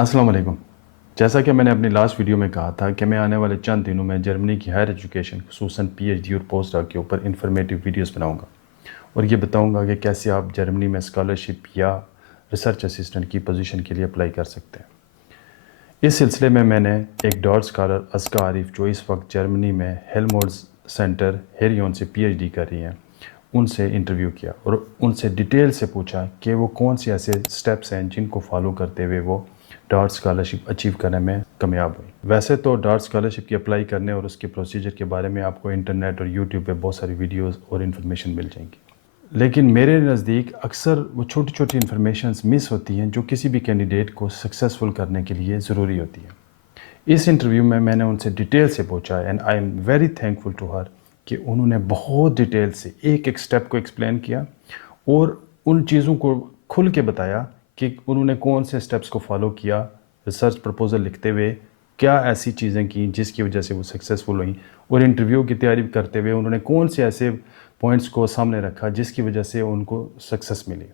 السلام علیکم. جیسا کہ میں نے اپنی لاسٹ ویڈیو میں کہا تھا کہ میں آنے والے چند دنوں میں جرمنی کی ہائر ایجوکیشن خصوصاً پی ایچ ڈی اور پوسٹ ڈاک کے اوپر انفارمیٹیو ویڈیوز بناؤں گا اور یہ بتاؤں گا کہ کیسے آپ جرمنی میں اسکالرشپ یا ریسرچ اسسٹنٹ کی پوزیشن کے لیے اپلائی کر سکتے ہیں. اس سلسلے میں نے ایک ڈاٹ اسکالر ازکا عارف جو اس وقت جرمنی میں ہیلمولٹز سینٹر ہیریون سے پی ایچ ڈی کر رہی ہیں ان سے انٹرویو کیا اور ان سے ڈیٹیل سے پوچھا کہ وہ کون سے ایسے سٹیپس ہیں جن کو فالو کرتے ہوئے وہ ڈارٹ اسکالرشپ اچیو کرنے میں کامیاب ہوئی. ویسے تو ڈارٹ اسکالرشپ کی اپلائی کرنے اور اس کے پروسیجر کے بارے میں آپ کو انٹرنیٹ اور یوٹیوب پہ بہت ساری ویڈیوز اور انفارمیشن مل جائیں گی، لیکن میرے نزدیک اکثر وہ چھوٹی چھوٹی انفارمیشنز مس ہوتی ہیں جو کسی بھی کینڈیڈیٹ کو سکسیزفل کرنے کے لیے ضروری ہوتی ہے. اس انٹرویو میں نے ان سے ڈیٹیل سے پوچھا and I am very thankful to her کہ انہوں نے بہت ڈیٹیل سے ایک ایک سٹیپ کو ایکسپلین کیا اور ان چیزوں کو کھل کے بتایا کہ انہوں نے کون سے سٹیپس کو فالو کیا ریسرچ پرپوزل لکھتے ہوئے، کیا ایسی چیزیں کی جس کی وجہ سے وہ سکسیزفل ہوئیں، اور انٹرویو کی تیاری کرتے ہوئے انہوں نے کون سے ایسے پوائنٹس کو سامنے رکھا جس کی وجہ سے ان کو سکسیس ملی.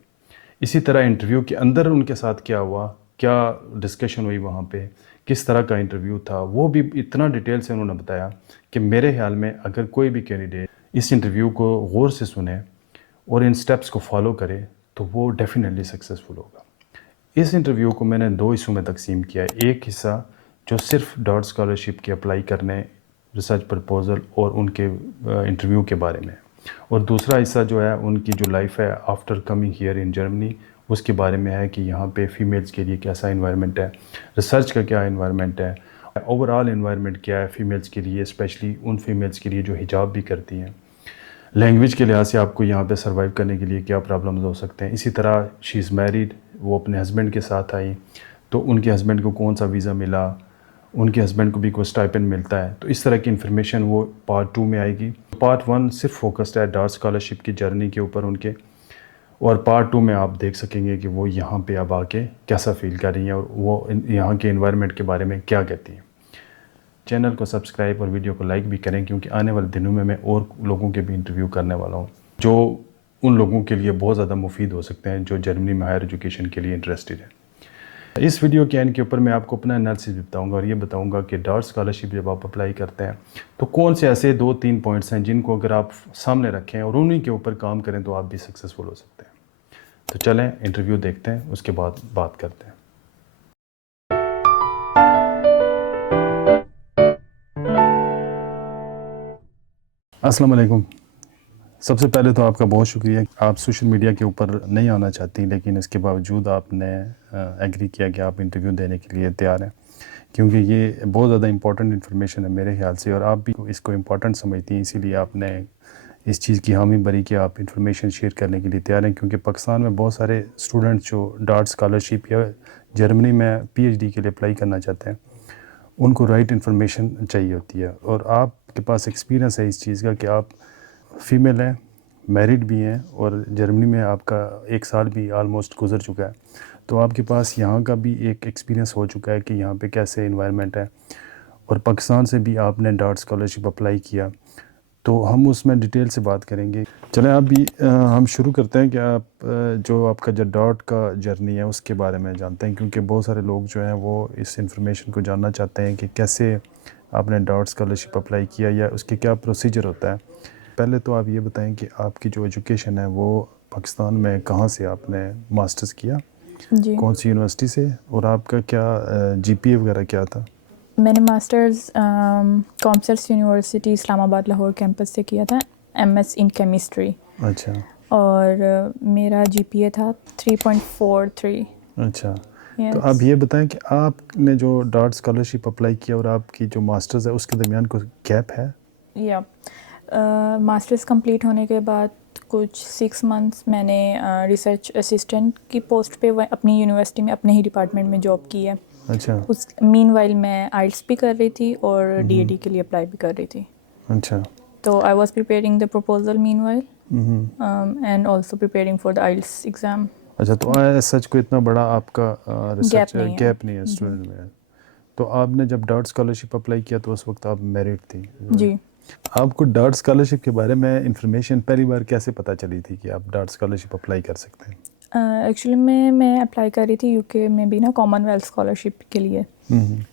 اسی طرح انٹرویو کے اندر ان کے ساتھ کیا ہوا، کیا ڈسکشن ہوئی وہاں پہ، کس طرح کا انٹرویو تھا، وہ بھی اتنا ڈیٹیل سے انہوں نے بتایا کہ میرے خیال میں اگر کوئی بھی کینڈیڈیٹ اس انٹرویو کو غور سے سنے اور ان سٹیپس کو فالو کرے تو وہ ڈیفینیٹلی سکسیزفل ہوگا. اس انٹرویو کو میں نے 2 حصوں میں تقسیم کیا ہے. ایک حصہ جو صرف ڈاٹ اسکالرشپ کے اپلائی کرنے، ریسرچ پرپوزل اور ان کے انٹرویو کے بارے میں، اور دوسرا حصہ جو ہے ان کی جو لائف ہے after coming here in Germany اس کے بارے میں ہے کہ یہاں پہ فیمیلز کے لیے کیسا انوائرمنٹ ہے، ریسرچ کا کیا انوائرمنٹ ہے، اوور آل انوائرمنٹ کیا ہے فیمیلز کے لیے، اسپیشلی ان فیمیلز کے لیے جو حجاب بھی کرتی ہیں. لینگویج کے لحاظ سے آپ کو یہاں پہ سروائیو کرنے کے لیے کیا پرابلمز ہو سکتے ہیں. اسی طرح شی از میریڈ، وہ اپنے ہسبینڈ کے ساتھ آئی تو ان کے ہسبینڈ کو کون سا ویزا ملا، ان کے ہسبینڈ کو بھی کوئی اسٹائپنڈ ملتا ہے. تو اس طرح کی انفارمیشن وہ پارٹ 2 میں آئے گی. پارٹ 1 صرف فوکسڈ ہے ڈاٹ اسکالرشپ کی جرنی کے اوپر ان کے، اور پارٹ 2 میں آپ دیکھ سکیں گے کہ وہ یہاں پہ اب آ کے کیسا فیل کر رہی ہیں اور وہ یہاں کے انوائرمنٹ کے بارے میں کیا کہتی ہیں. چینل کو سبسکرائب اور ویڈیو کو لائک بھی کریں کیونکہ آنے والے دنوں میں اور لوگوں کے بھی انٹرویو کرنے والا ہوں جو ان لوگوں کے لیے بہت زیادہ مفید ہو سکتے ہیں جو جرمنی میں ہائر ایجوکیشن کے لیے انٹرسٹڈ ہیں. اس ویڈیو کے اینڈ کے اوپر میں آپ کو اپنا انالیسس بھی بتاؤں گا اور یہ بتاؤں گا کہ ڈاٹ اسکالرشپ جب آپ اپلائی کرتے ہیں تو کون سے ایسے 2-3 پوائنٹس ہیں جن کو اگر آپ سامنے رکھیں اور انہیں کے اوپر کام کریں تو آپ بھی سکسیزفل ہو سکتے ہیں. تو چلیں انٹرویو دیکھتے ہیں، اس کے بعد بات کرتے ہیں. السلام علیکم. سب سے پہلے تو آپ کا بہت شکریہ. آپ سوشل میڈیا کے اوپر نہیں آنا چاہتی لیکن اس کے باوجود آپ نے ایگری کیا کہ آپ انٹرویو دینے کے لیے تیار ہیں، کیونکہ یہ بہت زیادہ امپورٹنٹ انفارمیشن ہے میرے خیال سے، اور آپ بھی اس کو امپورٹنٹ سمجھتی ہیں، اسی لیے آپ نے اس چیز کی حامی بری کہ آپ انفارمیشن شیئر کرنے کے لیے تیار ہیں. کیونکہ پاکستان میں بہت سارے اسٹوڈنٹس جو ڈاٹ اسکالرشپ یا جرمنی میں پی ایچ ڈی کے لیے اپلائی کرنا چاہتے ہیں ان کو رائٹ انفارمیشن چاہیے ہوتی ہے، اور آپ کے پاس ایکسپیرینس ہے اس چیز کا کہ آپ فیمیل ہیں، میرڈ بھی ہیں، اور جرمنی میں آپ کا 1 سال بھی آلموسٹ گزر چکا ہے، تو آپ کے پاس یہاں کا بھی ایک ایکسپیرینس ہو چکا ہے کہ یہاں پہ کیسے انوائرمنٹ ہے. اور پاکستان سے بھی آپ نے ڈاٹ اسکالرشپ اپلائی کیا تو ہم اس میں ڈیٹیل سے بات کریں گے. چلیں اب بھی ہم شروع کرتے ہیں کہ آپ جو آپ کا جو ڈاٹ کا جرنی ہے اس کے بارے میں جانتے ہیں، کیونکہ بہت سارے لوگ جو ہیں وہ اس انفارمیشن کو جاننا چاہتے ہیں کہ کیسے آپ نے ڈاٹ اسکالرشپ اپلائی کیا یا اس کے کیا پروسیجر ہوتا ہے. پہلے تو آپ یہ بتائیں کہ آپ کی جو ایجوکیشن ہے وہ پاکستان میں کہاں سے آپ نے ماسٹرز کیا، جی، کون سی یونیورسٹی سے، اور آپ کا کیا جی پی اے وغیرہ کیا تھا؟ میں نے ماسٹرز کامسرس یونیورسٹی اسلام آباد لاہور کیمپس سے کیا تھا، ایم ایس ان کیمسٹری، اچھا اور میرا جی پی اے تھا 3.43. اچھا. تو آپ یس. یہ بتائیں کہ آپ نے جو ڈاٹ اسکالرشپ اپلائی کیا اور آپ کی جو ماسٹرز ہے اس کے درمیان کوئی گیپ ہے؟ یا ماسٹرز کمپلیٹ ہونے کے بعد کچھ 6 منتھس میں نے ریسرچ اسسٹنٹ کی پوسٹ پہ اپنی یونیورسٹی میں اپنے ہی ڈپارٹمنٹ میں جاب کی ہے. اچھا اس مین وائل میں آئلٹس بھی کر رہی تھی اور ڈی اے ڈی کے لیے اپلائی بھی کر رہی تھی. اچھا. تو I was preparing the proposal meanwhile and also preparing for the IELTS exam. اچھا. تو سچ کو اتنا بڑا آپ کا ریسرچ گیپ نہیں ہے جی اسٹوڈنٹ میں. تو آپ نے جب ڈاٹ اسکالرشپ اپلائی کیا تو اس وقت آپ میرڈ تھی؟ جی. آپ کو ڈاٹ اسکالرشپ کے بارے میں انفارمیشن پہلی بار کیسے پتہ چلی تھی کہ آپ ڈاٹ اسکالرشپ اپلائی کر سکتے ہیں؟ ایکچولی میں اپلائی کر رہی تھی یو کے میں بھی نا کامن ویلتھ اسکالرشپ کے لیے.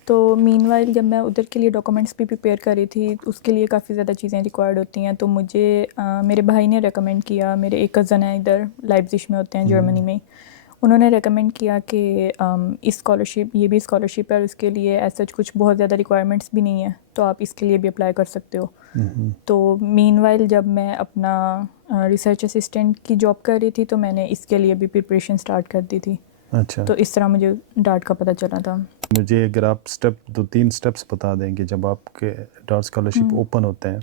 تو مین وائل جب میں ادھر کے لیے ڈاکومنٹس بھی پریپیئر کر رہی تھی اس کے لیے کافی زیادہ چیزیں ریکوائرڈ ہوتی ہیں. تو مجھے میرے بھائی نے ریکمینڈ کیا, میرے ایک کزن ہیں ادھر لائپزگ میں ہوتے ہیں جرمنی میں, انہوں نے ریکمینڈ کیا کہ اس اسکالرشپ یہ بھی اسکالرشپ ہے اور اس کے لیے ایسا کچھ بہت زیادہ ریکوائرمنٹس بھی نہیں ہیں تو آپ اس کے لیے بھی اپلائی کر سکتے ہو. تو مین وائل جب میں اپنا ریسرچ اسسٹنٹ کی جاب کر رہی تھی تو میں نے اس کے لیے بھی پریپریشن اسٹارٹ کر دی تھی. اچھا, تو اس طرح مجھے ڈارٹ کا پتہ چلا تھا. مجھے اگر آپ 2-3 اسٹیپس بتا دیں کہ جب آپ کے ڈارٹ اسکالرشپ اوپن ہوتے ہیں,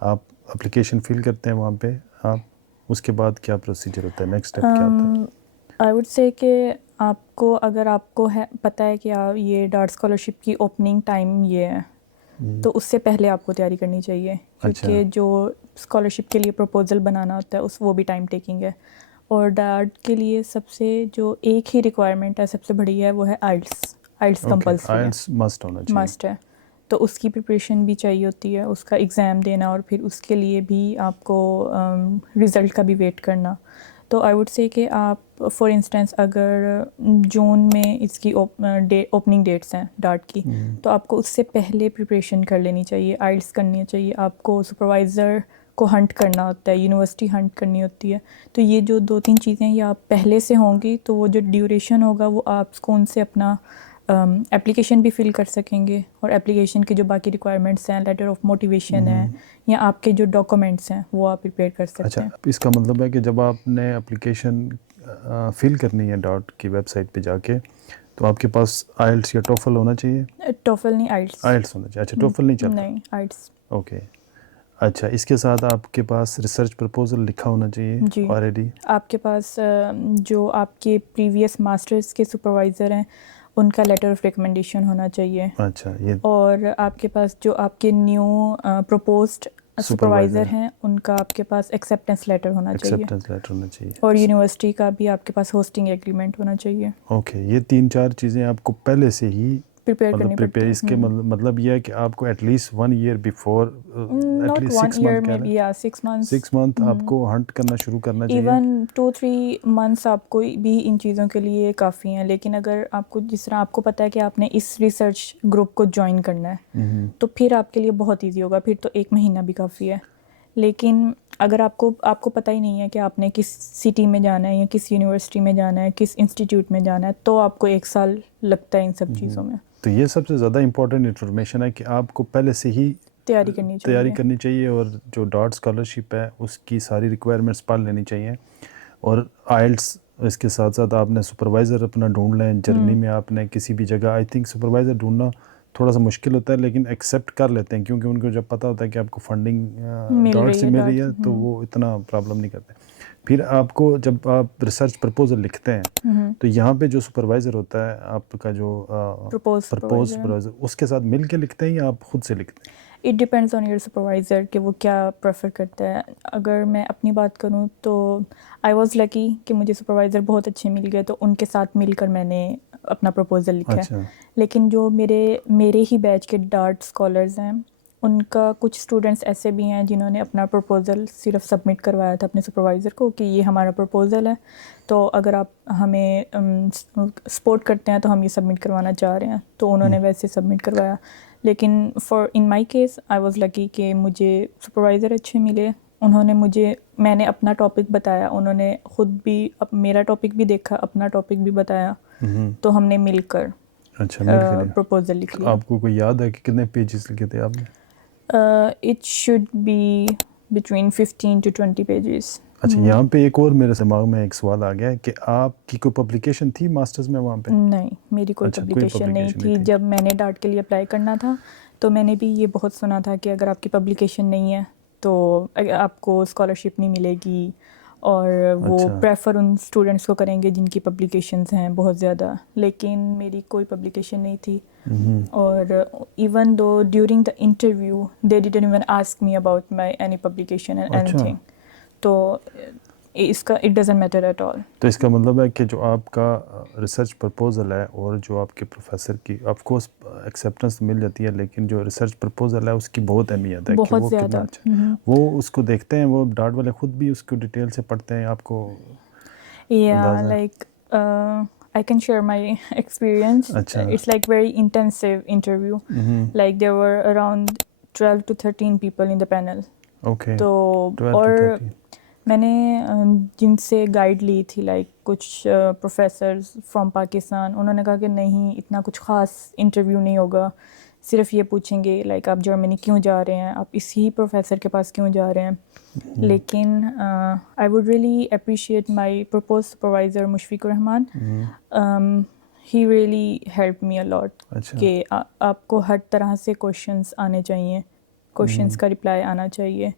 آپ اپلیکیشن فل کرتے ہیں وہاں پہ, آپ اس کے بعد کیا پروسیجر ہوتا ہے, نیکسٹ اسٹیپ کیا ہوتا ہے؟ آئی وڈ سے کہ آپ کو اگر آپ کو پتہ ہے کہ یہ ڈارٹ اسکالرشپ کی اوپننگ ٹائم یہ ہے تو اس سے پہلے آپ کو تیاری کرنی چاہیے, کیونکہ جو اسکالرشپ کے لیے پروپوزل بنانا ہوتا ہے وہ بھی ٹائم ٹیکنگ ہے. اور ڈارٹ کے لیے سب سے جو ایک ہی ریکوائرمنٹ ہے سب سے بڑی ہے وہ ہے آئلٹس کمپلسری ہے, آئلٹس مسٹ ہونا چاہیے. مسٹ ہے. تو اس کی پریپریشن بھی چاہیے ہوتی ہے, اس کا ایگزام دینا اور پھر اس کے لیے بھی آپ کو رزلٹ کا بھی ویٹ کرنا. تو آئی وڈ سے کہ آپ فار انسٹنس اگر جون میں اس کی اوپننگ ڈیٹس ہیں ڈارٹ کی تو آپ کو اس سے پہلے پریپریشن کر لینی چاہیے, آئلٹس کرنی چاہیے, آپ کو سپروائزر کو ہنٹ کرنا ہوتا ہے, یونیورسٹی ہنٹ کرنی ہوتی ہے. تو یہ جو 2-3 چیزیں یہ آپ پہلے سے ہوں گی تو وہ جو ڈیوریشن ہوگا وہ آپ کو ان سے اپنا اپلیکیشن بھی فل کر سکیں گے, اور اپلیکیشن کی جو باقی ریکوائرمنٹس ہیں, لیٹر آف موٹیویشن ہے یا آپ کے جو ڈاکومنٹس ہیں وہ آپ پریپیئر کر سکتے اچھا, ہیں. اس کا مطلب ہے کہ جب آپ نے اپلیکیشن فل کرنی ہے ڈاٹ کی ویب سائٹ پہ جا کے تو آپ کے پاس آئلٹس یا ٹوفل ہونا چاہیے؟ ٹوفل نہیں, آئلٹس. آئلٹس ہونا چاہیے. اچھا, ٹوفل نہیں چلتا؟ نہیں, آئلٹس. اوکے. اچھا, اس کے ساتھ آپ کے پاس ریسرچ پرپوزل لکھا ہونا چاہیے جی, آلریڈی. آپ کے پاس جو آپ کے پریویس ماسٹرز کے سپروائزر ہیں ان کا لیٹر آف ریکمنڈیشن ہونا چاہیے. اچھا, یہ اور آپ کے پاس جو آپ کے نیو پروپوزڈ سپروائزر ہیں ان کا آپ کے پاس ایکسیپٹنس لیٹر ہونا چاہیے, ایکسیپٹنس لیٹر ہونا چاہیے, اور یونیورسٹی کا بھی آپ کے پاس ہوسٹنگ ایگریمنٹ ہونا چاہیے. اوکے. یہ 3-4 چیزیں آپ کو پہلے سے ہی پریپیئر کرنی پڑتی پریپیئر, ہے. اس کے مطلب یہ ہے کہ آپ کو at least 1 year before, at not least 1 6 year month میں کہہ بھی, رہے 6 منتھس. ہیں, 6 منتھ آپ کو ہنٹ کرنا شروع کرنا چاہیے. ایون 2-3 منتھس آپ کو بھی ان چیزوں کے لیے کافی ہیں. لیکن اگر آپ کو جس طرح آپ کو پتہ ہے کہ آپ نے اس ریسرچ گروپ کو جوائن کرنا ہے تو پھر آپ کے لیے بہت ایزی ہوگا, پھر تو 1 مہینہ بھی کافی ہے. لیکن اگر آپ کو پتہ ہی نہیں ہے کہ آپ نے کس سٹی میں جانا ہے یا کس یونیورسٹی میں جانا ہے, کس انسٹیٹیوٹ میں جانا ہے, تو آپ کو 1 سال لگتا ہے ان سب چیزوں میں. تو یہ سب سے زیادہ امپورٹنٹ انفارمیشن ہے کہ آپ کو پہلے سے ہی تیاری کرنی چاہیے, اور جو ڈاٹ اسکالرشپ ہے اس کی ساری ریکوائرمنٹس پڑھ لینی چاہیے. اور آئلٹس اس کے ساتھ ساتھ آپ نے سپروائزر اپنا ڈھونڈ لیں. جرمنی میں آپ نے کسی بھی جگہ, آئی تھنک سپروائزر ڈھونڈنا تھوڑا سا مشکل ہوتا ہے لیکن ایکسیپٹ کر لیتے ہیں, کیونکہ ان کو جب پتہ ہوتا ہے کہ آپ کو فنڈنگ ڈاٹ سے مل رہی ہے تو وہ اتنا پرابلم نہیں کرتے. پھر آپ کو جب آپ ریسرچ پرپوزل لکھتے ہیں تو یہاں پہ جو سپروائزر ہوتا ہے آپ کا, جو پرپوز سپروائزر, اس کے ساتھ مل کے لکھتے ہیں یا آپ خود سے لکھتے ہیں؟ It depends on your supervisor کہ وہ کیا پریفر کرتا ہے. اگر میں اپنی بات کروں تو آئی واز لکی کہ مجھے سپروائزر بہت اچھے مل گئے تو ان کے ساتھ مل کر میں نے اپنا پرپوزل لکھا ہے. لیکن جو میرے ہی بیچ کے ڈارٹ اسکالرز ہیں ان کا کچھ اسٹوڈنٹس ایسے بھی ہیں جنہوں نے اپنا پرپوزل صرف سبمٹ کروایا تھا اپنے سپروائزر کو کہ یہ ہمارا پرپوزل ہے, تو اگر آپ ہمیں سپورٹ کرتے ہیں تو ہم یہ سبمٹ کروانا چاہ رہے ہیں, تو انہوں نے ویسے سبمٹ کروایا. لیکن ان my case I was lucky کہ مجھے سپروائزر اچھے ملے. انہوں نے میں نے اپنا ٹاپک بتایا, انہوں نے خود بھی میرا ٹاپک بھی دیکھا, اپنا ٹاپک بھی بتایا, تو ہم نے مل کر پرپوزل لکھ لیا. آپ کو کوئی یاد ہے کہ کتنے پیجز لکھے تھے آپ نے؟ It should be between 15 to 20 pages. اچھا, یہاں پہ ایک اور میرے دماغ میں ایک سوال آ گیا ہے کہ آپ کی کوئی پبلیکیشن تھی ماسٹرز میں وہاں پہ؟ نہیں, میری کوئی پبلیکیشن نہیں تھی. جب میں نے ڈارٹ کے لیے اپلائی کرنا تھا تو میں نے بھی یہ بہت سنا تھا کہ اگر آپ کی پبلیکیشن نہیں ہے تو آپ کو اسکالرشپ نہیں ملے گی, اور وہ پریفر ان اسٹوڈنٹس کو کریں گے جن کی پبلیکیشنز ہیں بہت زیادہ. لیکن میری کوئی پبلیکیشن نہیں تھی, اور even though during the interview they didn't even ask me about my any publication and anything. تو اس کا it doesn't matter at all. تو اس کا مطلب ہے کہ جو آپ کا ریسرچ پرپوزل ہے اور جو آپ کے پروفیسر کی آف کورس ایکسیپٹنس مل جاتی ہے, لیکن جو ریسرچ پرپوزل ہے اس کی بہت اہمیت ہے کہ وہ کتنا اچھا, وہ اس کو دیکھتے ہیں, وہ ڈارٹ والے خود بھی اس کو ڈیٹیل سے پڑھتے ہیں. آپ کو Yeah, اندازہ؟ like I can share my experience. اچھا. It's like very intensive interview. Like there were around 12 to 13 people in the panel. Okay. تو 12 to اور 13. میں نے جن سے گائیڈ لی تھی لائک کچھ پروفیسرز فرام پاکستان، انہوں نے کہا کہ نہیں اتنا کچھ خاص انٹرویو نہیں ہوگا، صرف یہ پوچھیں گے لائک آپ جرمنی کیوں جا رہے ہیں، آپ اسی پروفیسر کے پاس کیوں جا رہے ہیں. لیکن I would really appreciate my purpose supervisor Mushfiq ur-Rahman. He really help me a lot کہ آپ کو ہر طرح سے کوشچنس آنے چاہیے، کوشچنس کا رپلائی آنا چاہیے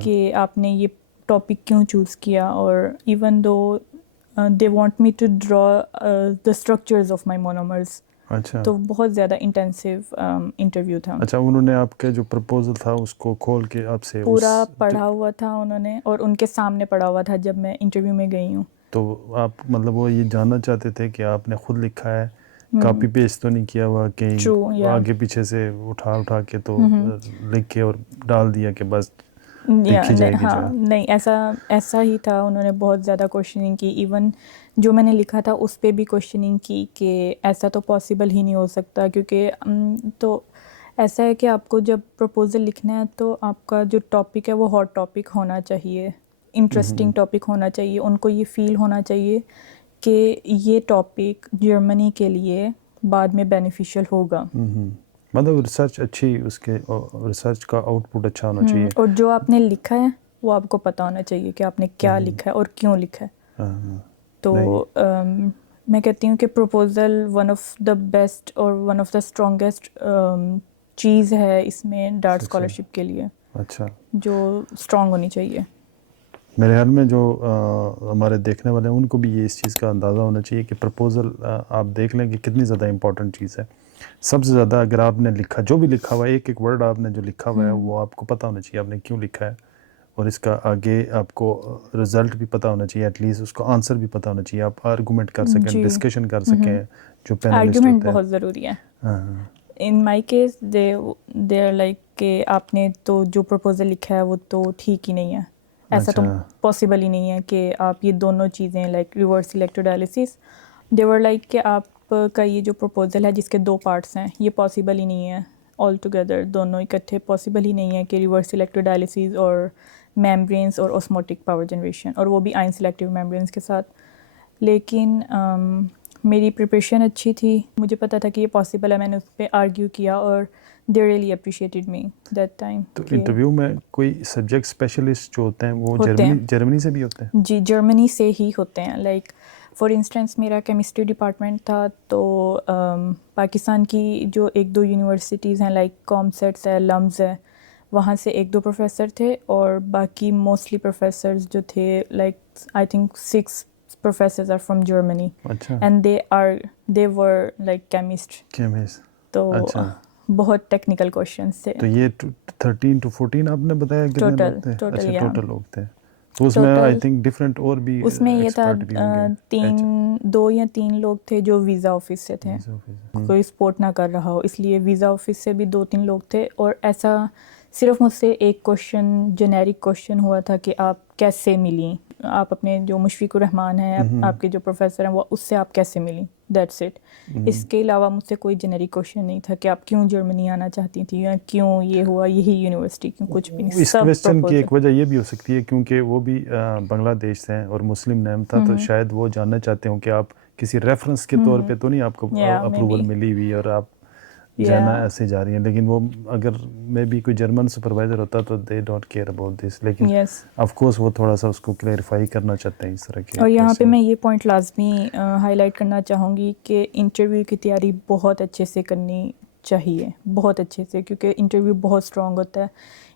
کہ آپ نے یہ ٹاپک کیوں چوز کیا، اور even though they want me to draw the structures of my monomers. اچھا. تو بہت زیادہ انٹینسو انٹرویو تھا. اچھا انہوں نے آپ کا جو پرپوزل تھا اس کو کھول کے آپ سے پورا پڑھا ہوا تھا انہوں نے، اور ان کے سامنے پڑھا ہوا تھا جب میں انٹرویو میں گئی ہوں. تو آپ مطلب وہ یہ جاننا چاہتے تھے کہ آپ نے خود لکھا ہے، کاپی پیسٹ تو نہیں کیا ہوا کہیں آگے پیچھے سے اٹھا کے تو لکھ کے اور ڈال دیا کہ بس دیکھی جائے گی؟ ہاں نہیں، ایسا ہی تھا. انہوں نے بہت زیادہ کوشچننگ کی، ایون جو میں نے لکھا تھا اس پہ بھی کوشچننگ کی کہ ایسا تو پاسبل ہی نہیں ہو سکتا، کیونکہ تو ایسا ہے کہ آپ کو جب پروپوزل لکھنا ہے تو آپ کا جو ٹاپک ہے وہ ہاٹ ٹاپک ہونا چاہیے، انٹرسٹنگ ٹاپک ہونا چاہیے. ان کو یہ فیل ہونا چاہیے کہ یہ ٹاپک جرمنی کے لیے بعد میں بینیفیشیل ہوگا. مطلب ریسرچ اچھی، اس کے ریسرچ کا آؤٹ پٹ اچھا ہونا چاہیے، اور جو آپ نے لکھا ہے وہ آپ کو پتہ ہونا چاہیے کہ آپ نے کیا لکھا ہے اور کیوں لکھا ہے. تو میں کہتی ہوں کہ proposal one of the best اور ون آف دا اسٹرانگیسٹ چیز ہے اس میں ڈارٹ اسکالرشپ کے لیے. اچھا. جو اسٹرانگ ہونی چاہیے. میرے خیال میں جو ہمارے دیکھنے والے ہیں ان کو بھی یہ اس چیز کا اندازہ ہونا چاہیے کہ پرپوزل آپ دیکھ لیں کہ کتنی زیادہ امپورٹنٹ چیز ہے. سب سے زیادہ اگر آپ نے لکھا، جو بھی لکھا ہوا ہے، ایک ورڈ آپ نے جو لکھا ہوا ہے وہ آپ کو پتہ ہونا چاہیے آپ نے کیوں لکھا ہے، اور اس کا آگے آپ کو رزلٹ بھی پتہ ہونا چاہیے، ایٹ لیسٹ اس کا آنسر بھی پتہ ہونا چاہیے، آپ آرگومنٹ کر سکیں، ڈسکشن کر سکیں. جو پینلسٹ آرگیومنٹ ہوتے ہیں بہت ضروری ہے. In my case they are like کہ آپ نے تو جو پرپوزل لکھا ہے وہ تو ٹھیک ہی نہیں ہے، ایسا تو پاسبل ہی نہیں ہے کہ آپ یہ دونوں چیزیں like reverse electrodialysis, they were like کہ آپ کا یہ جو پرپوزل ہے جس کے 2 پارٹس ہیں یہ پاسبل ہی نہیں ہے آل ٹوگیدر، دونوں اکٹھے پاسبل ہی نہیں ہے کہ ریورس الیکٹروڈائلسس اور میمبرینس اور اوسموٹک پاور جنریشن، اور وہ بھی آئن سلیکٹیو میمبرینس کے ساتھ. لیکن میری پریپریشن اچھی تھی، مجھے پتہ تھا کہ یہ پاسبل ہے، میں نے اس پہ آرگیو کیا اور they really appreciated me that time. تو انٹرویو میں کوئی سبجیکٹ اسپیشلسٹ جو ہوتے ہیں وہ جرمنی سے بھی ہوتے ہیں؟ جی جرمنی سے ہی ہوتے ہیں. لائک فار انسٹنس میرا کیمسٹری ڈپارٹمنٹ تھا تو پاکستان کی جو 1-2 یونیورسٹیز ہیں لائک کامسیٹس ہے، لمز ہے، وہاں سے 1-2 پروفیسر تھے، اور باقی موسٹلی پروفیسرز جو تھے like I think 6 professors are from Germany. اچھا. And they were like chemist. تو بہت ٹیکنیکل کوشچنس تھے. تو یہ 13 to 14 آپ نے بتایا کتنے لوگ تھے؟ اچھا ٹوٹل لوگ تھے. تو اس میں آئی تھنک ڈفرینٹ اور بھی اس میں یہ تھا 2 یا 3 لوگ تھے جو ویزا آفس سے تھے، کوئی سپورٹ نہ کر رہا ہو اس لیے ویزا آفس سے بھی 2-3 لوگ تھے. اور ایسا صرف مجھ سے ایک کوشچن جنیرک کوشچن ہوا تھا کہ آپ کیسے ملیں، آپ اپنے جو مشفق الرحمان ہیں آپ کے جو پروفیسر ہیں وہ اس سے آپ کیسے ملیں، دیٹس اٹ. اس کے علاوہ مجھ سے کوئی جنیرک کوشچن نہیں تھا کہ آپ کیوں جرمنی آنا چاہتی تھیں یا کیوں یہ ہوا یہی یونیورسٹی، کیوں کچھ بھی نہیں. اس کویسچن کی ایک وجہ یہ بھی ہو سکتی ہے کیونکہ وہ بھی بنگلہ دیش سے ہیں اور مسلم نیم تھا، تو شاید وہ جاننا چاہتے ہوں کہ آپ کسی ریفرنس کے طور پہ تو نہیں آپ کو اپروول ملی ہوئی اور آپ جانا ایسے جا رہی ہیں. لیکن وہ اگر میں بھی کوئی جرمن سپروائزر ہوتا تو they don't care about this, لیکن آف کورس وہ تھوڑا سا اس کو کلیئرفائی کرنا چاہتے ہیں اس طرح کے. اور یہاں پہ میں یہ پوائنٹ لازمی ہائی لائٹ کرنا چاہوں گی کہ انٹرویو کی تیاری بہت اچھے سے کرنی چاہیے، بہت اچھے سے، کیونکہ انٹرویو بہت اسٹرانگ ہوتا ہے.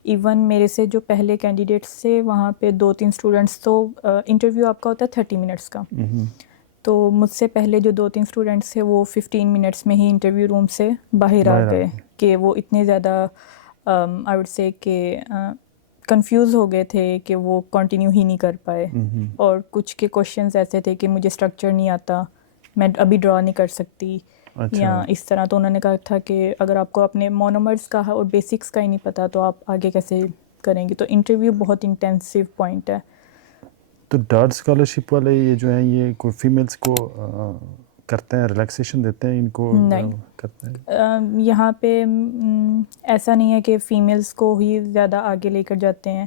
ایون میرے سے جو پہلے کینڈیڈیٹس تھے وہاں پہ 2-3 اسٹوڈنٹس، تو انٹرویو آپ کا ہوتا ہے 30 منٹس کا، تو مجھ سے پہلے جو 2-3 اسٹوڈنٹس تھے وہ 15 منٹس میں ہی انٹرویو روم سے باہر آ گئے کہ وہ اتنے زیادہ آئی وڈ سے کہ کنفیوز ہو گئے تھے کہ وہ کنٹینیو ہی نہیں کر پائے. اور کچھ کے کوشچنز ایسے تھے کہ مجھے اسٹرکچر نہیں آتا، میں ابھی ڈرا نہیں کر سکتی یا اس طرح. تو انہوں نے کہا تھا کہ اگر آپ کو اپنے مونومرز کا اور بیسکس کا ہی نہیں پتا تو آپ آگے کیسے کریں گے. تو انٹرویو بہت انٹینسو پوائنٹ ہے. تو ڈارٹ اسکالرشپ والے یہ جو ہیں یہ کوئی فیمیلس کو کرتے ہیں, ریلیکسیشن دیتے ہیں ان کو؟ نہیں. کرتے ہیں یہاں پہ ایسا نہیں ہے کہ فیمیلس کو ہی زیادہ آگے لے کر جاتے ہیں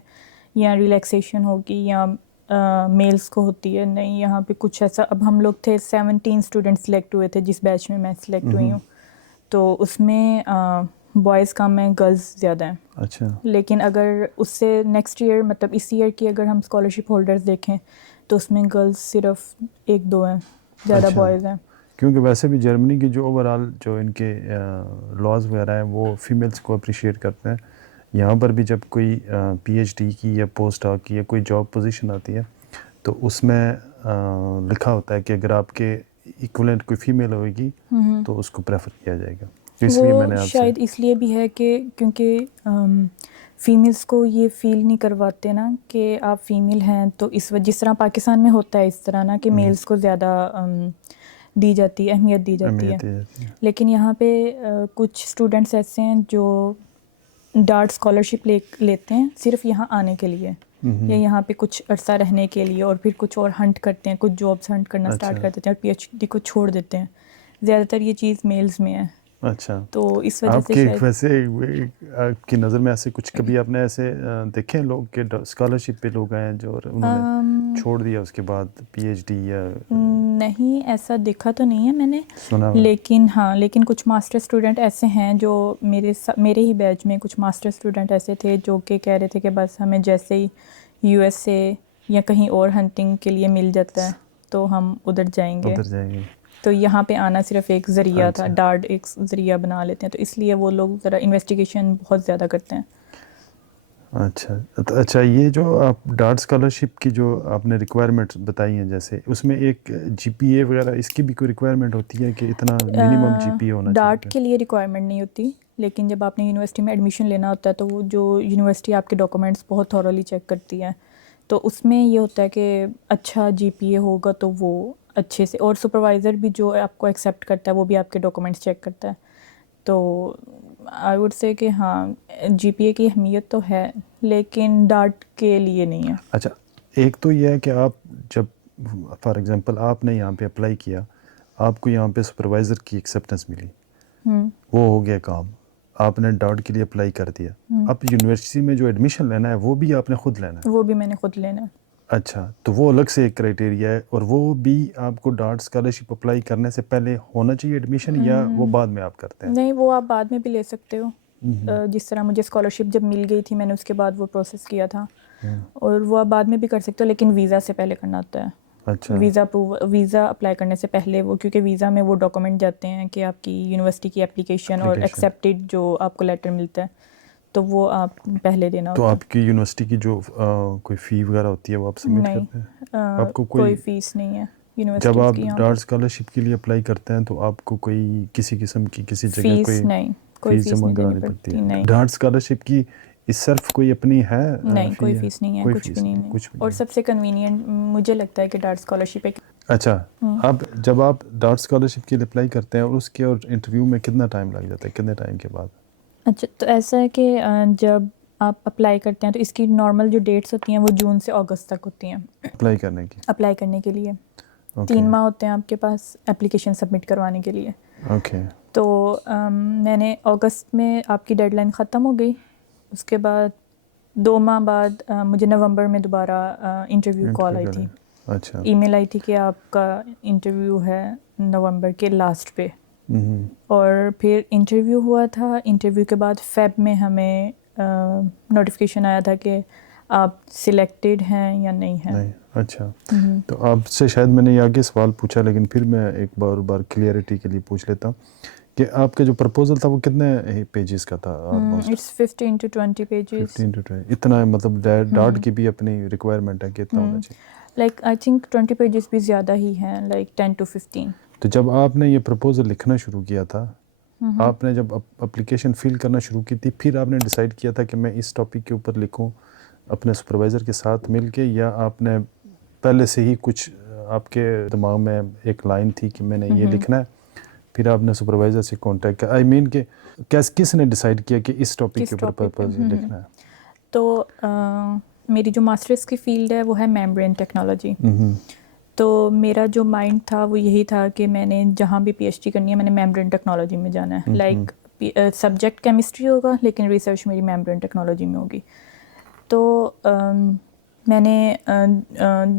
یا ریلیکسیشن ہوگی یا میلس کو ہوتی ہے. نہیں, یہاں پہ کچھ ایسا, اب ہم لوگ تھے 17 اسٹوڈنٹ سلیکٹ ہوئے تھے جس بیچ میں سلیکٹ ہوئی ہوں, تو اس میں بوائز کم ہیں, گرلز زیادہ ہیں. اچھا. لیکن اگر اس سے نیکسٹ ایئر مطلب اس ایئر کی اگر ہم اسکالرشپ ہولڈرز دیکھیں تو اس میں گرلز صرف 1-2 ہیں, زیادہ بوائز ہیں. کیونکہ ویسے بھی جرمنی کی جو اوور آل جو ان کے لاز وغیرہ ہیں وہ فیمیلس کو اپریشیٹ کرتے ہیں. یہاں پر بھی جب کوئی پی ایچ ڈی کی یا پوسٹ ڈاک کی یا کوئی جاب پوزیشن آتی ہے تو اس میں لکھا ہوتا ہے کہ اگر آپ کے ایکولنٹ کوئی فیمیل ہوئے گی تو اس کو پریفر کیا جائے گا. اس لیے میں نے وہ آپ سے شاید اس لیے بھی ہے کہ کیونکہ فیمیلس کو یہ فیل نہیں کرواتے نا کہ آپ فیمیل ہیں, تو اس وجہ جس طرح پاکستان میں ہوتا ہے اس طرح نا کہ میلس کو زیادہ دی جاتی ہے, اہمیت دی جاتی ہے. لیکن یہاں پہ کچھ اسٹوڈنٹس ایسے ہیں جو ڈارٹ اسکالرشپ لیتے ہیں صرف یہاں آنے کے لیے یا یہاں پہ کچھ عرصہ رہنے کے لیے, اور پھر کچھ اور ہنٹ کرتے ہیں, کچھ جابس ہنٹ کرنا اسٹارٹ کر دیتے ہیں اور پی ایچ ڈی کو چھوڑ دیتے ہیں. زیادہ تر یہ چیز میلز میں ہے. اچھا. تو اس وجہ آپ سے کے شاید ویسے آپ کی نظر میں ایسے کچھ کبھی آپ نے ایسے دیکھے ہیں لوگ کہ اسکالرشپ پہ لوگ آئے ہیں جو انہوں نے چھوڑ دیا اس کے بعد پی ایچ ڈی یا؟ نہیں, ایسا دیکھا تو نہیں ہے میں نے, سنا, لیکن کچھ ماسٹر اسٹوڈنٹ ایسے ہیں جو میرے ہی بیچ میں کچھ ماسٹر اسٹوڈنٹ ایسے تھے جو کہ کہہ رہے تھے کہ بس ہمیں جیسے ہی یو ایس اے یا کہیں اور ہنٹنگ کے لیے مل جاتا ہے تو ہم ادھر جائیں گے. تو یہاں پہ آنا صرف ایک ذریعہ تھا, ڈارٹ ایک ذریعہ بنا لیتے ہیں, تو اس لیے وہ لوگ ذرا انویسٹیگیشن بہت زیادہ کرتے ہیں. اچھا. یہ جو آپ ڈارٹ اسکالرشپ کی جو آپ نے ریکوائرمنٹ بتائی ہیں جیسے اس میں ایک جی پی اے وغیرہ اس کی بھی کوئی ریکوائرمنٹ ہوتی ہے کہ اتنا منیمم جی پی اے ہونا چاہیے؟ ڈارٹ کے لیے ریکوائرمنٹ نہیں ہوتی, لیکن جب آپ نے یونیورسٹی میں ایڈمیشن لینا ہوتا ہے تو وہ جو یونیورسٹی آپ کے ڈاکومنٹس بہت تھورولی چیک کرتی ہے, تو اس میں یہ ہوتا ہے کہ اچھا جی پی اے ہوگا تو وہ اچھے سے, اور سپروائزر بھی جو آپ کو ایکسیپٹ کرتا ہے وہ بھی آپ کے ڈاکومنٹس چیک کرتا ہے. تو آئی ووڈ سے کہ ہاں جی پی اے کی اہمیت تو ہے لیکن ڈارٹ کے لیے نہیں ہے. اچھا. ایک تو یہ ہے کہ آپ جب فار ایگزامپل آپ نے یہاں پہ اپلائی کیا, آپ کو یہاں پہ سپروائزر کی ایکسیپٹنس ملی, وہ ہو گیا کام, آپ نے ڈارٹ کے لیے اپلائی کر دیا. اب یونیورسٹی میں جو ایڈمیشن لینا ہے وہ بھی آپ نے خود لینا ہے؟ وہ بھی میں نے خود لینا ہے. اچھا. تو وہ الگ سے ایک کرائٹیریا ہے, اور وہ بھی آپ کو ڈارٹ اسکالرشپ اپلائی کرنے سے پہلے ہونا چاہیے ایڈمیشن, یا وہ بعد میں آپ کرتے ہیں؟ نہیں, وہ آپ بعد میں بھی لے سکتے ہو. جس طرح مجھے اسکالرشپ جب مل گئی تھی میں نے اس کے بعد وہ پروسیس کیا تھا, اور وہ آپ بعد میں بھی کر سکتے ہو, لیکن ویزا سے پہلے کرنا ہوتا ہے. اچھا. ویزا اپلائی کرنے سے پہلے وہ, کیونکہ ویزا میں وہ ڈاکومنٹ جاتے ہیں کہ آپ کی یونیورسٹی کی اپلیکیشن اور ایکسیپٹیڈ جو آپ کو لیٹر ملتا ہے, تو وہ آپ پہلے دینا ہوتا ہے. تو آپ کی یونیورسٹی کی جو کوئی فی وغیرہ ہوتی ہے وہ آپ سبمٹ کرتے ہیں؟ نہیں, آپ کو کوئی فیس نہیں ہے یونیورسٹیز جب آپ کی یہاں ڈارٹ اسکالرشپ کے لیے اپلائی کرتے ہیں تو آپ کو کوئی کسی قسم کی کسی جگہ فیس نہیں, کوئی فیس جمع نہیں دینی کرانی پڑتی پڑتی. ہے؟ نہیں, ڈارٹ اسکالرشپ کی اس صرف کوئی اپنی ہے؟ نہیں, کوئی فیس نہیں ہے, کچھ بھی نہیں. اور سب سے کنوینئنٹ مجھے لگتا ہے کہ ڈارٹ اسکالرشپ ایک. اچھا. اب جب آپ ڈارٹ اسکالرشپ کے لیے اپلائی کرتے ہیں اور اس کے اور انٹرویو میں کتنا ٹائم لگ جاتا ہے, کتنے ٹائم کے بعد؟ اچھا, تو ایسا ہے کہ جب آپ اپلائی کرتے ہیں تو اس کی نارمل جو ڈیٹس ہوتی ہیں وہ جون سے اگست تک ہوتی ہیں اپلائی کرنے کی. اپلائی کرنے کے لیے 3 ماہ ہوتے ہیں آپ کے پاس اپلیکیشن سبمٹ کروانے کے لیے. اوکے. تو میں نے اگست میں آپ کی ڈیڈ لائن ختم ہو گئی, اس کے بعد 2 ماہ بعد مجھے نومبر میں دوبارہ انٹرویو کال آئی تھی. اچھا. ای میل آئی تھی کہ آپ کا انٹرویو ہے نومبر کے لاسٹ پہ, اور پھر انٹرویو ہوا تھا. انٹرویو کے بعد فیب میں ہمیں نوٹیفیکیشن آیا تھا کہ آپ سلیکٹڈ ہیں یا نہیں ہیں. اچھا. تو آپ سے شاید میں نے یہ آگے سوال پوچھا, لیکن پھر میں ایک بار کلیئرٹی کے لیے پوچھ لیتا ہوں کہ آپ کا جو پرپوزل تھا وہ کتنے پیجز کا تھا؟ It's 15 to 20 pages. 15 to 20. اتنا مطلب ڈارٹ کی بھی اپنی ریکوائرمنٹ ہے کہ اتنا ہونا چاہیے. لائک آئی تھنک 20 پیجز بھی زیادہ ہی ہیں, لائک 10 to 15. تو جب آپ نے یہ پرپوزل لکھنا شروع کیا تھا, آپ نے جب اپلیکیشن فل کرنا شروع کی تھی, پھر آپ نے ڈیسائیڈ کیا تھا کہ میں اس ٹاپک کے اوپر لکھوں اپنے سپروائزر کے ساتھ مل کے, یا آپ نے پہلے سے ہی کچھ آپ کے دماغ میں ایک لائن تھی کہ میں نے یہ لکھنا ہے, پھر آپ نے سپروائزر سے کانٹیکٹ کیا؟ آئی مین کہ کس نے ڈیسائیڈ کیا کہ اس ٹاپک کے اوپر پرپوزل لکھنا ہے؟ تو میری جو ماسٹرس کی فیلڈ ہے وہ ہے میمبرین ٹیکنالوجی. تو میرا جو مائنڈ تھا وہ یہی تھا کہ میں نے جہاں بھی پی ایچ ڈی کرنی ہے میں نے میمبرین ٹیکنالوجی میں جانا ہے. لائک سبجیکٹ کیمسٹری ہوگا لیکن ریسرچ میری میمبرین ٹیکنالوجی میں ہوگی. تو میں نے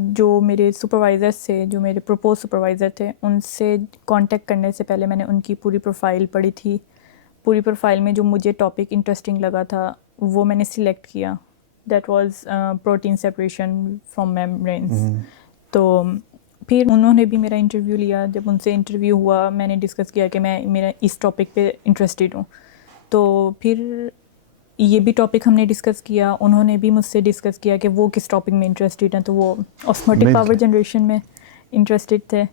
جو میرے سپروائزرس تھے, جو میرے پروپوز سپروائزر تھے, ان سے کانٹیکٹ کرنے سے پہلے میں نے ان کی پوری پروفائل پڑھی تھی. پوری پروفائل میں جو مجھے ٹاپک انٹرسٹنگ لگا تھا وہ میں نے سلیکٹ کیا. That was protein separation from membranes. تو پھر انہوں نے بھی میرا انٹرویو لیا. جب ان سے انٹرویو ہوا میں نے ڈسکس کیا کہ میں میرا اس ٹاپک پہ انٹرسٹڈ ہوں. تو پھر یہ بھی ٹاپک ہم نے ڈسکس کیا, انہوں نے بھی مجھ سے ڈسکس کیا کہ وہ کس ٹاپک میں انٹرسٹڈ ہیں. تو وہ آسموٹک پاور جنریشن میں انٹرسٹڈ تھے.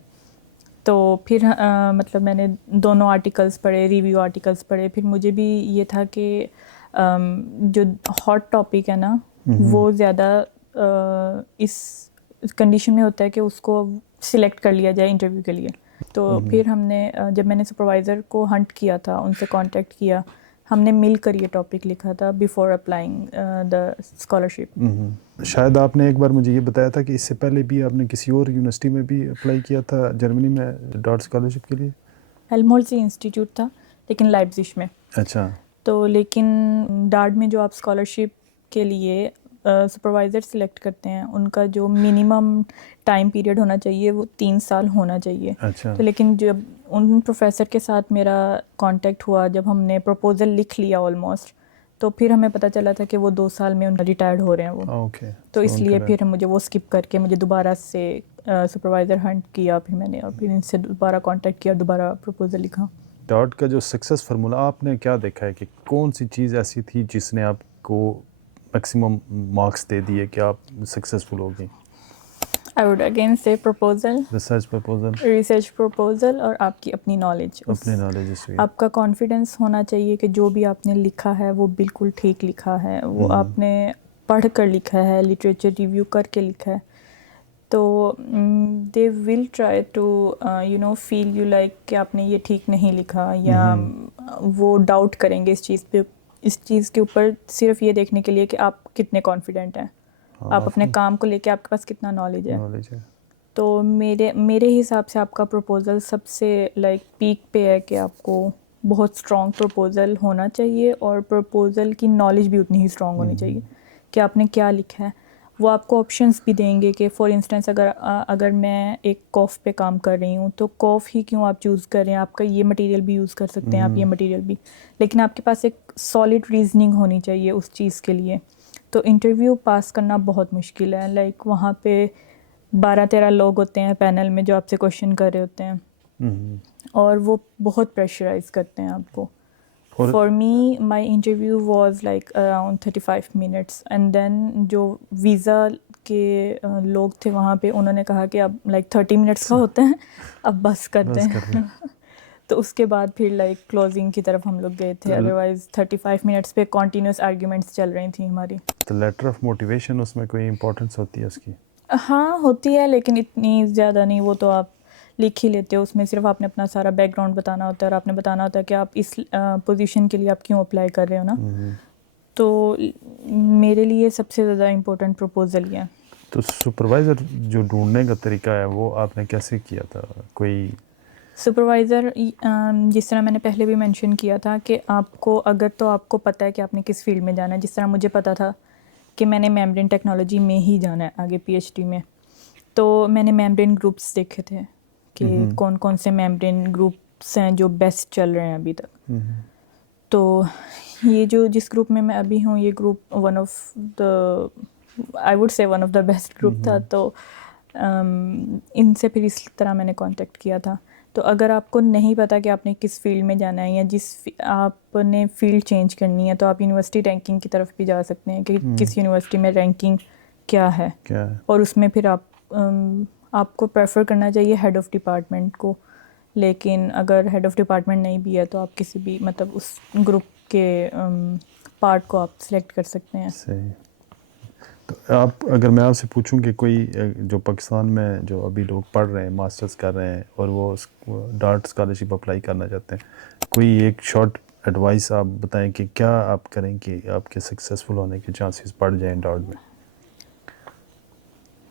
تو پھر مطلب میں نے دونوں آرٹیکلس پڑھے, ریویو آرٹیکلس پڑھے. پھر مجھے بھی یہ تھا کہ جو ہاٹ ٹاپک ہے نا وہ زیادہ اس کنڈیشن میں ہوتا ہے کہ اس کو سلیکٹ کر لیا جائے انٹرویو کے لیے. تو پھر ہم نے جب میں نے سپروائزر کو ہنٹ کیا تھا, ان سے کانٹیکٹ کیا, ہم نے مل کر یہ ٹاپک لکھا تھا بیفور اپلائنگ دا اسکالرشپ. شاید آپ نے ایک بار مجھے یہ بتایا تھا کہ اس سے پہلے بھی آپ نے کسی اور یونیورسٹی میں بھی اپلائی کیا تھا جرمنی میں ڈاٹ اسکالرشپ کے لیے. ہیلمہولٹزی انسٹیٹیوٹ تھا لیکن لائپزگ میں. اچھا. تو لیکن ڈارڈ میں جو آپ اسکالرشپ کے لیے سپروائزر سلیکٹ کرتے ہیں ان کا جو منیمم ٹائم پیریڈ ہونا چاہیے وہ 3 سال ہونا چاہیے. اچھا. تو لیکن جب ان پروفیسر کے ساتھ میرا کانٹیکٹ ہوا, جب ہم نے پروپوزل لکھ لیا آلموسٹ, تو پھر ہمیں پتہ چلا تھا کہ وہ 2 سال میں ریٹائرڈ ہو رہے ہیں وہ. اوکے. تو اس لیے پھر مجھے وہ اسکپ کر کے مجھے دوبارہ سے سپروائزر ہنٹ کیا. پھر میں نے اور پھر ان سے دوبارہ کانٹیکٹ کیا, دوبارہ پروپوزل لکھا. ڈاٹ کا جو سکسیس فارمولا آپ نے کیا دیکھا ہے کہ کون سی چیز ایسی تھی جس نے آپ کو میکسیمم مارکس دے دیے کہ آپ سکسیزفل ہو گئی؟ آئی ووڈ اگین سے پروپوزل, ریسرچ پروپوزل, اور آپ کی اپنی نالج. اپنی نالج سے آپ کا کانفیڈنس ہونا چاہیے کہ جو بھی آپ نے لکھا ہے وہ بالکل ٹھیک لکھا ہے, وہ آپ نے پڑھ کر لکھا ہے, لٹریچر ریویو کر کے لکھا ہے. تو they will try to fail you like کہ آپ نے یہ ٹھیک نہیں لکھا, یا وہ ڈاؤٹ کریں گے اس چیز پہ, اس چیز کے اوپر صرف یہ دیکھنے کے لیے کہ آپ کتنے کانفیڈنٹ ہیں, آپ اپنے کام کو لے کے آپ کے پاس کتنا نالج ہے. تو میرے حساب سے آپ کا پروپوزل سب سے لائک پیک پہ ہے کہ آپ کو بہت اسٹرانگ پروپوزل ہونا چاہیے, اور پروپوزل کی نالج بھی اتنی ہی اسٹرانگ ہونی چاہیے کہ آپ نے کیا لکھا ہے. وہ آپ کو آپشنس بھی دیں گے کہ فار انسٹنس اگر میں ایک کوف پہ کام کر رہی ہوں تو کوف ہی کیوں آپ چوز کر رہے ہیں, آپ کا یہ مٹیریل بھی یوز کر سکتے ہیں آپ, یہ مٹیریل بھی, لیکن آپ کے پاس ایک سالڈ ریزننگ ہونی چاہیے اس چیز کے لیے. تو انٹرویو پاس کرنا بہت مشکل ہے. لائک وہاں پہ 12-13 لوگ ہوتے ہیں پینل میں جو آپ سے کوشچن کر رہے ہوتے ہیں, اور وہ بہت پریشرائز کرتے ہیں آپ کو. For me my interview was like around 35 minutes, and then جو ویزا کے لوگ تھے وہاں پہ انہوں نے کہا کہ اب لائک 30 منٹس کا ہوتے ہیں, اب بس کر دیں. تو اس کے بعد پھر لائک کلوزنگ کی طرف ہم لوگ گئے تھے, ادروائز 35 منٹس پہ کنٹینیوس آرگیومنٹس چل رہی تھیں ہماری. تو لیٹر آف موٹیویشن اس میں کوئی امپورٹنس ہوتی ہے اس کی؟ ہاں ہوتی ہے, لیکن اتنی زیادہ نہیں. وہ تو آپ لکھ ہی لیتے ہو, اس میں صرف آپ نے اپنا سارا بیک گراؤنڈ بتانا ہوتا ہے, اور آپ نے بتانا ہوتا ہے کہ آپ اس پوزیشن کے لیے آپ کیوں اپلائی کر رہے ہو نا. تو میرے لیے سب سے زیادہ امپورٹنٹ پروپوزل یہ ہے. تو سپروائزر جو ڈھونڈنے کا طریقہ ہے وہ آپ نے کیسے کیا تھا؟ کوئی سپروائزر جس طرح میں نے پہلے بھی مینشن کیا تھا کہ آپ کو اگر تو آپ کو پتہ ہے کہ آپ نے کس فیلڈ میں جانا ہے, جس طرح مجھے پتہ تھا کہ میں نے میمبرین ٹیکنالوجی میں ہی جانا ہے آگے پی ایچ ڈی میں, تو میں نے میمبرین گروپس دیکھے تھے کہ کون کون سے میمبرین گروپس ہیں جو بیسٹ چل رہے ہیں ابھی تک. تو یہ جس گروپ میں میں ابھی ہوں یہ group one of the best group تھا. تو ان سے پھر اس طرح میں نے کانٹیکٹ کیا تھا. تو اگر آپ کو نہیں پتہ کہ آپ نے کس فیلڈ میں جانا ہے یا آپ نے فیلڈ چینج کرنی ہے, تو آپ یونیورسٹی رینکنگ کی طرف بھی جا سکتے ہیں کہ کس یونیورسٹی میں رینکنگ کیا ہے, اور اس میں پھر آپ کو پریفر کرنا چاہیے ہیڈ آف ڈپارٹمنٹ کو. لیکن اگر ہیڈ آف ڈپارٹمنٹ نہیں بھی ہے تو آپ کسی بھی مطلب اس گروپ کے پارٹ کو آپ سلیکٹ کر سکتے ہیں. صحیح. تو اگر میں آپ سے پوچھوں کہ کوئی جو پاکستان میں جو ابھی لوگ پڑھ رہے ہیں, ماسٹرز کر رہے ہیں, اور وہ ڈارٹ اسکالرشپ اپلائی کرنا چاہتے ہیں, کوئی ایک شارٹ ایڈوائس آپ بتائیں کہ کیا آپ کریں کہ آپ کے سکسیزفل ہونے کے چانسز بڑھ جائیں ڈارٹ میں؟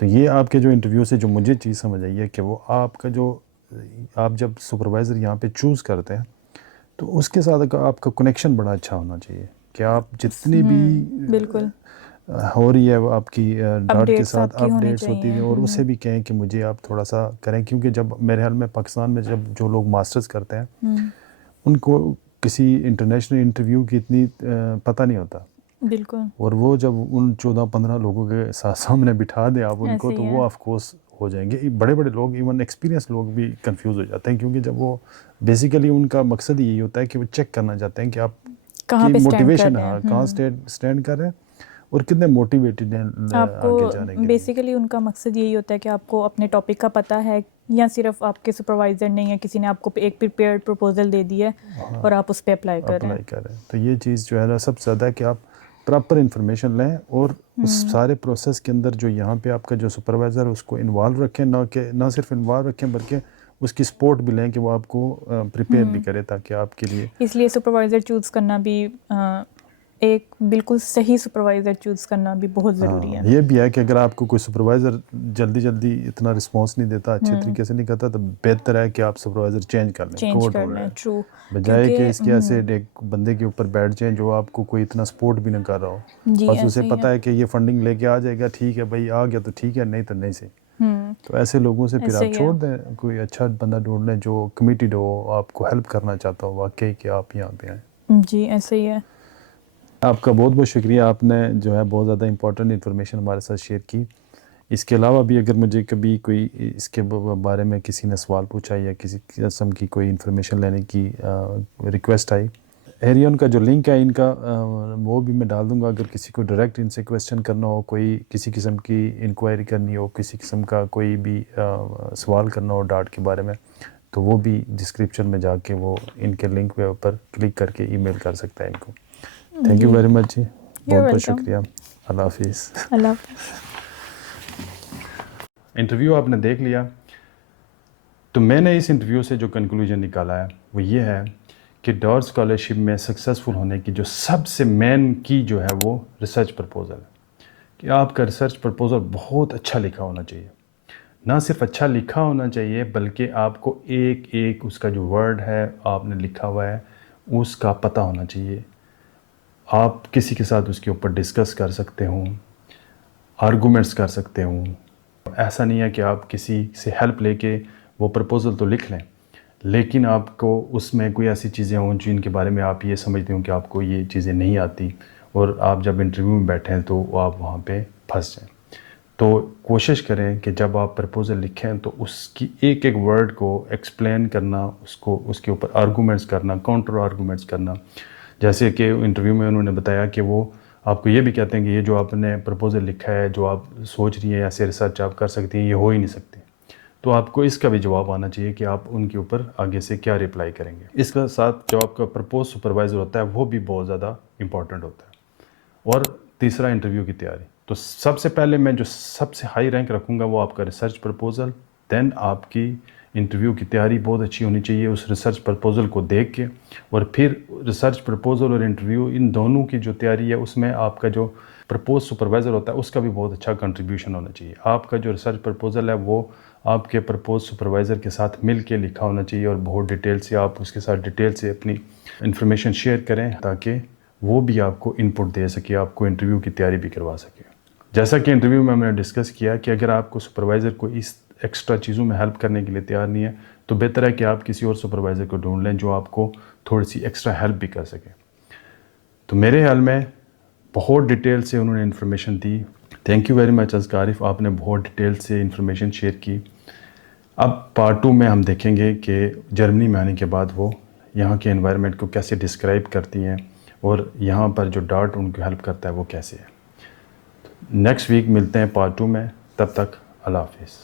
تو یہ آپ کے جو انٹرویو سے جو مجھے چیز سمجھ آئی ہے کہ وہ آپ کا جو آپ جب سپروائزر یہاں پہ چوز کرتے ہیں تو اس کے ساتھ آپ کا کنیکشن بڑا اچھا ہونا چاہیے کہ آپ جتنی بھی بالکل ہو رہی ہے وہ آپ کی ڈاٹ کے اپڈیٹس ساتھ آپ کی ہونی اپڈیٹس ہوتی چاہیے. ہیں، اور اسے بھی کہیں کہ مجھے آپ تھوڑا سا کریں، کیونکہ جب میرے حال میں پاکستان میں جب جو لوگ ماسٹرز کرتے ہیں ان کو کسی انٹرنیشنل انٹرویو کی اتنی پتہ نہیں ہوتا، بالکل اور وہ جب ان 14-15 لوگوں کے سامنے بٹھا دیں آپ ان کو ایسے تو ہی ہے. وہ آف کورس ہو جائیں گے. بڑے بڑے لوگ ایون ایکسپیرینس لوگ بھی کنفیوز ہو جاتے ہیں، کیونکہ جب وہ بیسیکلی ان کا مقصد یہی ہوتا ہے کہ وہ چیک کرنا چاہتے ہیں کہ آپ کہاں کی پہ اسٹینڈ کر موٹیویشن رہے ہیں. کہاں اسٹینڈ کر رہے ہیں اور کتنے موٹیویٹڈ ہیں آپ کو آگے جانے کے لیے. بیسیکلی ان کا مقصد یہی ہوتا ہے کہ آپ کو اپنے ٹاپک کا پتہ ہے، یا صرف آپ کے سپروائزر نے یا کسی نے آپ کو ایک پریپیئرڈ پروپوزل دے دی ہے اور آپ اس پہ اپلائی کر رہے ہیں. تو یہ چیز جو ہے نا سب سے زیادہ ہے کہ آپ پراپر انفارمیشن لیں، اور اس سارے پروسیس کے اندر جو یہاں پہ آپ کا جو سپروائزر ہے اس کو انوالو رکھیں، نہ صرف انوالو رکھیں بلکہ اس کی سپورٹ بھی لیں کہ وہ آپ کو پریپیئر بھی کرے تاکہ آپ کے لیے. اس لیے سپروائزر چوز کرنا بھی ایک بالکل صحیح سپروائزر چوز کرنا بھی بہت ضروری ہے. یہ بھی ہے کہ اگر آپ کو کوئی سپروائزر جلدی اتنا رسپانس نہیں دیتا، اچھے طریقے سے نہیں کرتا، تو بہتر ہے کہ آپ سپروائزر چینج کر لیں، چینج کو کر ڈھونڈ لیں. لیں، ٹرو. بجائے کہ اس کے ایسے ایک بندے کے اوپر بیٹھ جائیں جو آپ کو کوئی اتنا سپورٹ بھی نہ کر رہا ہو. جی بس اسے ایسے ہی پتہ ہے کہ یہ فنڈنگ لے کے آ جائے گا، ٹھیک ہے بھائی آ گیا تو ٹھیک ہے، نہیں تو نہیں سے. تو ایسے لوگوں سے پھر ایسے آپ ہی ہے. چھوڑ دیں، کوئی اچھا بندہ ڈھونڈ لیں جو کمیٹیڈ ہو، آپ کو ہیلپ کرنا چاہتا ہو واقعی کہ آپ یہاں پہ آئیں. جی ایسے ہی ہے. آپ کا بہت بہت شکریہ، آپ نے جو ہے بہت زیادہ امپورٹنٹ انفارمیشن ہمارے ساتھ شیئر کی. اس کے علاوہ بھی اگر مجھے کبھی کوئی اس کے بارے میں کسی نے سوال پوچھا یا کسی قسم کی کوئی انفارمیشن لینے کی ریکویسٹ آئی، ایریون کا جو لنک ہے ان کا وہ بھی میں ڈال دوں گا. اگر کسی کو ڈائریکٹ ان سے کویسچن کرنا ہو، کوئی کسی قسم کی انکوائری کرنی ہو، کسی قسم کا کوئی بھی سوال کرنا ہو ڈاٹ کے بارے میں، تو وہ بھی ڈسکرپشن میں جا کے وہ ان کے لنک پہ اوپر کلک کر کے ای میل کر سکتا ہے ان کو. تھینک یو ویری مچ جی، بہت بہت شکریہ. اللہ حافظ. اللہ حافظ. انٹرویو آپ نے دیکھ لیا، تو میں نے اس انٹرویو سے جو کنکلوژن نکالا ہے وہ یہ ہے کہ ڈارٹ اسکالرشپ میں سکسیزفل ہونے کی جو سب سے مین کی جو ہے وہ ریسرچ پرپوزل ہے، کہ آپ کا ریسرچ پرپوزل بہت اچھا لکھا ہونا چاہیے. نہ صرف اچھا لکھا ہونا چاہیے بلکہ آپ کو ایک ایک اس کا جو ورڈ ہے آپ نے لکھا ہوا ہے اس کا پتہ ہونا چاہیے. آپ کسی کے ساتھ اس کے اوپر ڈسکس کر سکتے ہوں، آرگومنٹس کر سکتے ہوں. ایسا نہیں ہے کہ آپ کسی سے ہیلپ لے کے وہ پرپوزل تو لکھ لیں، لیکن آپ کو اس میں کوئی ایسی چیزیں ہوں جن کے بارے میں آپ یہ سمجھتے ہوں کہ آپ کو یہ چیزیں نہیں آتی، اور آپ جب انٹرویو میں بیٹھیں تو آپ وہاں پہ پھنس جائیں. تو کوشش کریں کہ جب آپ پرپوزل لکھیں تو اس کی ایک ایک ورڈ کو ایکسپلین کرنا، اس کے اوپر آرگومنٹس کرنا، کاؤنٹر آرگومنٹس کرنا. جیسے کہ انٹرویو میں انہوں نے بتایا کہ وہ آپ کو یہ بھی کہتے ہیں کہ یہ جو آپ نے پرپوزل لکھا ہے، جو آپ سوچ رہی ہیں ایسے ریسرچ آپ کر سکتی ہیں، یہ ہو ہی نہیں سکتی. تو آپ کو اس کا بھی جواب آنا چاہیے کہ آپ ان کے اوپر آگے سے کیا رپلائی کریں گے. اس کے ساتھ جو آپ کا پرپوز سپروائزر ہوتا ہے وہ بھی بہت زیادہ امپورٹنٹ ہوتا ہے. اور تیسرا انٹرویو کی تیاری. تو سب سے پہلے میں جو سب سے ہائی رینک رکھوں گا وہ آپ کا ریسرچ پرپوزل، دین آپ کی انٹرویو کی تیاری بہت اچھی ہونی چاہیے اس ریسرچ پرپوزل کو دیکھ کے. اور پھر ریسرچ پرپوزل اور انٹرویو ان دونوں کی جو تیاری ہے اس میں آپ کا جو پرپوز سپروائزر ہوتا ہے اس کا بھی بہت اچھا کنٹریبیوشن ہونا چاہیے. آپ کا جو ریسرچ پرپوزل ہے وہ آپ کے پرپوز سپروائزر کے ساتھ مل کے لکھا ہونا چاہیے، اور بہت ڈیٹیل سے آپ اس کے ساتھ ڈیٹیل سے اپنی انفارمیشن شیئر کریں تاکہ وہ بھی آپ کو انپٹ دے سکے، آپ کو انٹرویو کی تیاری بھی کروا سکے. جیسا کہ انٹرویو میں ہم نے ڈسکس کیا کہ اگر آپ کو سپروائزر کو اس ایکسٹرا چیزوں میں ہیلپ کرنے کے لیے تیار نہیں ہے تو بہتر ہے کہ آپ کسی اور سپروائزر کو ڈھونڈ لیں جو آپ کو تھوڑی سی ایکسٹرا ہیلپ بھی کر سکے. تو میرے خیال میں بہت ڈیٹیل سے انہوں نے انفارمیشن دی. Thank you very much Azka Arif, آپ نے بہت ڈیٹیل سے انفارمیشن شیئر کی. اب پارٹ 2 میں ہم دیکھیں گے کہ جرمنی میں آنے کے بعد وہ یہاں کے انوائرمنٹ کو کیسے ڈسکرائب کرتی ہیں، اور یہاں پر جو ڈارٹ ان کو ہیلپ کرتا ہے وہ کیسے ہے. نیکسٹ ویک ملتے ہیں پارٹ 2 میں، تب تک اللہ حافظ.